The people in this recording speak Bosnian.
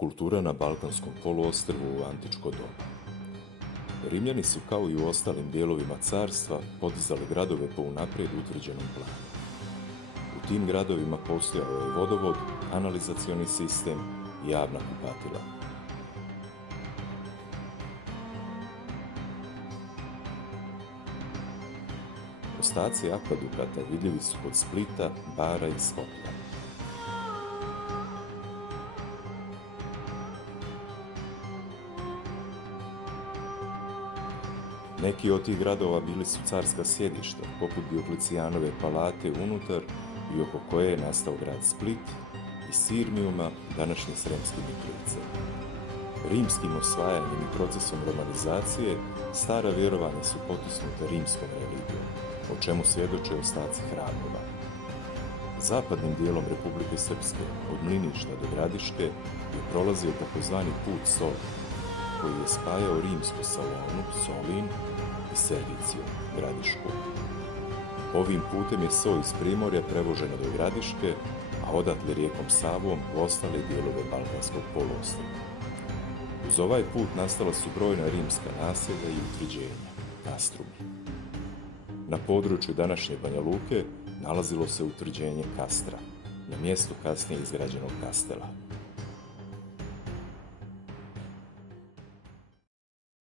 Kultura na Balkanskom poluostrvu u antičko doba. Rimljani su kao i u ostalim dijelovima carstva podizali gradove po unaprijed utvrđenom planu. U tim gradovima postojao je vodovod, kanalizacioni sistem i javna kupatila. Ostaci akvadukata vidljivi su kod Splita, Bara i Skoplja. Neki od tih gradova bili su carska sjedišta, poput Dioklecijanove palate unutar i oko koje je nastao grad Split i Sirmijuma, današnje Sremske Mitrovice. Rimskim osvajanjem i procesom romanizacije stara vjerovanja su potisnuta rimskom religijom, o čemu svjedoče ostaci hramova. Zapadnim dijelom Republike Srpske, od Mliništa do Gradiške, je prolazio takozvani put Soli, koji je spajao rimsku Salonu, Solin i Serviciju, Gradišku. Ovim putem je so iz Primorja prevožena do Gradiške, a odatle rijekom Savom u ostale dijelove Balkanskog poluostrva. Uz ovaj put nastala su brojna rimska naselja i utvrđenja, kastrumi. Na području današnje Banja Luke nalazilo se utvrđenje Kastra, na mjestu kasnije izgrađenog kastela.